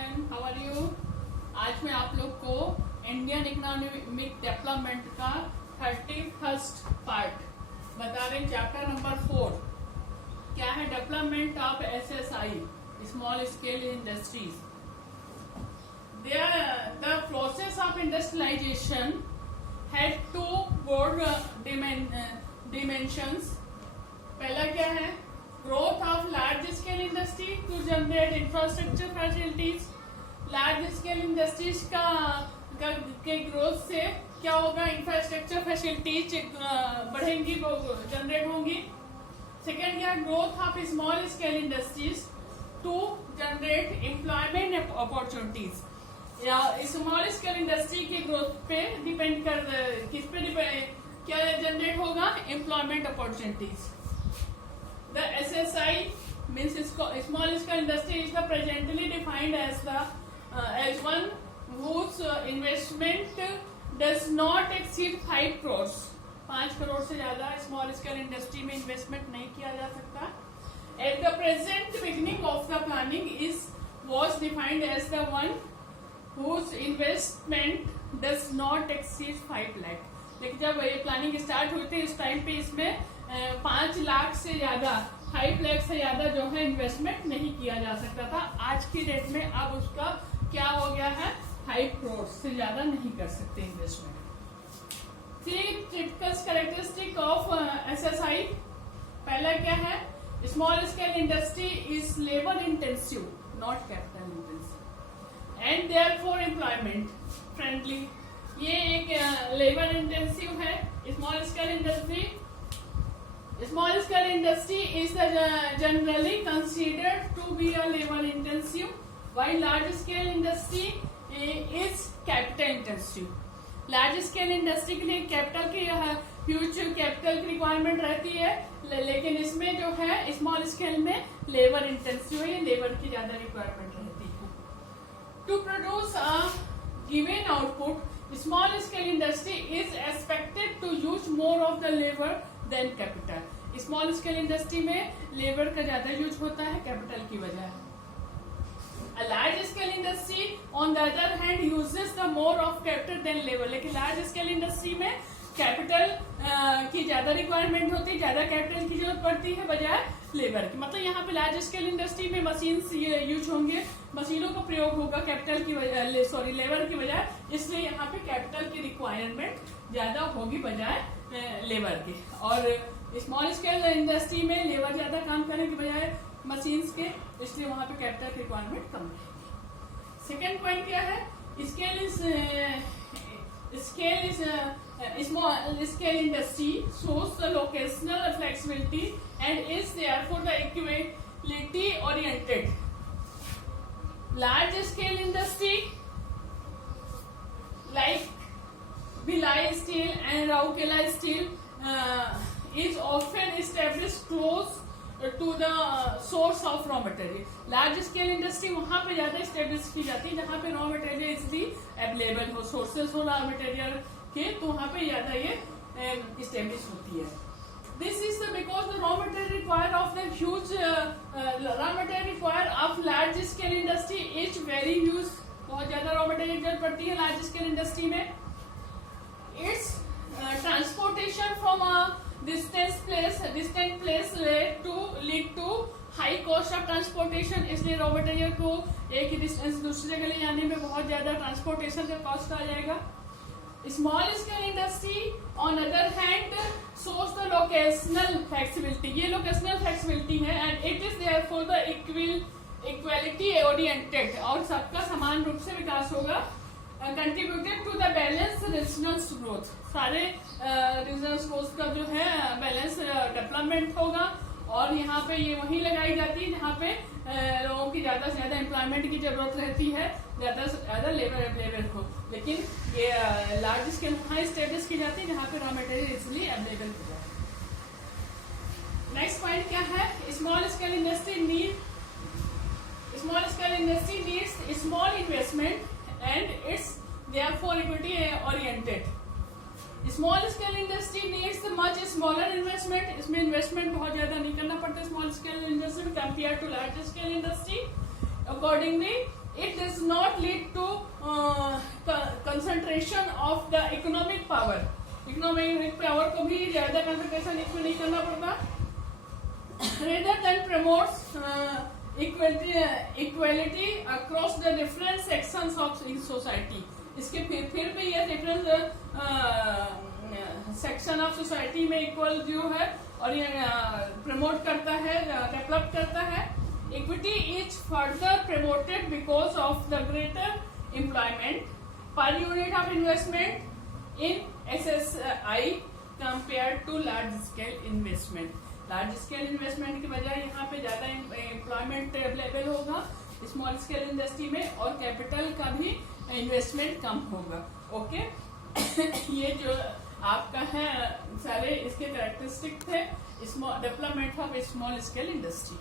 Children, how are you. आज मैं आप लोग को इंडियन इकोनॉमिक डेवलपमेंट का 31st पार्ट बता रहे हैं, चैप्टर नंबर 4। क्या है? Development of SSI, small scale industries. The process of industrialization had two broad dimensions. पहला क्या है? Growth of large scale industry to generate infrastructure facilities. Large scale industries के ग्रोथ से क्या होगा? इंफ्रास्ट्रक्चर फैसिलिटीज बढ़ेंगी, जनरेट होंगी। सेकेंड क्या? Growth of small scale industries to generate employment opportunities. या स्मॉल स्केल इंडस्ट्री की ग्रोथ पे डिपेंड कर, किस पे क्या जनरेट होगा? Employment opportunities. The SSI means small scale industry is the presently defined as one whose investment does not exceed 5 crore। 5 crore से ज्यादा स्मॉल स्केल इंडस्ट्री में इन्वेस्टमेंट नहीं किया जा सकता। At the present beginning of the planning was defined as the one whose investment does not exceed 5 lakh। लेकिन जब ये प्लानिंग स्टार्ट हुई थी, इस टाइम पे इसमें 5 लाख से ज्यादा, 5 लाख से ज्यादा जो है इन्वेस्टमेंट नहीं किया जा सकता था। आज की डेट में अब उसका क्या हो गया है? 5 करोड़ से ज्यादा नहीं कर सकते investment. 3 typical characteristic of SSI. पहला क्या है? Small scale industry is labour intensive, not capital intensive, and therefore employment friendly. ये एक लेबर इंटेंसिव है small scale industry. Small scale industry is generally considered to be a labour intensive, while large scale industry is capital intensive. Large scale industry के लिए capital की huge capital की requirement रहती है, लेकिन इसमें जो है स्मॉल स्केल में लेबर इंटेंसिव है, लेबर की ज्यादा रिक्वायरमेंट रहती है। To produce a given output, small scale industry is expected to use more of the labour than capital. Small scale industry में लेबर का ज्यादा यूज होता है कैपिटल की वजह। A large scale industry on the other hand uses the more of capital than labor। लेकिन large scale industry में capital की ज्यादा रिक्वायरमेंट होती है, ज्यादा कैपिटल की जरूरत पड़ती है बजाय लेबर की। मतलब यहाँ पे लार्ज स्केल इंडस्ट्री में मशीन यूज होंगे, मशीनों का प्रयोग होगा कैपिटल की वजह, सॉरी लेबर की बजाय, इसलिए यहाँ पे कैपिटल की रिक्वायरमेंट ज्यादा होगी बजाय लेबर की। और स्मॉल स्केल इंडस्ट्री में लेबर ज्यादा काम करने की बजाय मशीन्स के, इसलिए वहां पे कैपिटल रिक्वायरमेंट कम रहेगी। सेकेंड पॉइंट क्या है? Scale is small scale industry shows the locational flexibility and is therefore the equality oriented। Large scale industry like Bhilai Steel and Rourkela Steel is often established close to the source of raw material. Large scale industry वहां पे ज्यादा establish की जाती है जहां पे raw material easily available हो, sources हो रॉ मटेरियल के, तो वहां पे ज्यादा ये स्टेब्लिश होती है। This is because the raw material require of the huge raw material require of large scale industry is very huge. बहुत ज्यादा रॉ मटेरियल जरूरत पड़ती है लार्ज स्केल इंडस्ट्री में। It's transportation from a distant place lead to high cost of transportation। इसलिए raw material को एक ही distance दूसरी जगह ले जाने में बहुत ज्यादा ट्रांसपोर्टेशन का कॉस्ट आ जाएगा। Small scale industry on other hand shows the locational flexibility। ये लोकेशनल फ्लेक्सिबिलिटी है and it is therefore the equality oriented, और सबका समान रूप से विकास होगा। Contributed to the balance regional growth. सारे रीजनल ग्रोथ का जो है बैलेंस डेवलपमेंट होगा, और यहाँ पे ये वहीं लगाई जाती है जहाँ पे लोगों की ज्यादा से ज्यादा एम्प्लॉयमेंट की जरूरत रहती है, ज्यादा से ज्यादा लेबर अवेलेबल हो। लेकिन ये लार्ज स्केल वहाँ स्टेब्लिश की जाती है जहाँ पे रॉ मटेरियल इजिली अवेलेबल हो जाए। नेक्स्ट पॉइंट क्या है? Small scale industry needs small investment and it's therefore equity oriented। Small scale industry needs much smaller investment. इसमें इन्वेस्टमेंट बहुत ज्यादा नहीं करना पड़ता स्मॉल स्केल इंडस्ट्री में compare to large scale industry. Accordingly, it does not lead to concentration of the economic power. Economic power को भी ज्यादा कंसंट्रेशन इसमें नहीं करना पड़ता. Rather than promotes equality across the different sections of society. इसके फिर भी ये डिफरेंट सेक्शन ऑफ सोसाइटी में इक्वल जो है और ये प्रमोट करता है, डेवलप करता है. Equity is further promoted because of the greater employment per unit of investment in SSI compared to large scale investment. Large scale investment की बजाय यहाँ पे ज्यादा एम्प्लॉयमेंट अवेलेबल होगा स्मॉल स्केल इंडस्ट्री में और कैपिटल का भी इन्वेस्टमेंट कम होगा. ओके ये जो आपका है सारे इसके कैरेक्टरिस्टिक थे development of small scale industry.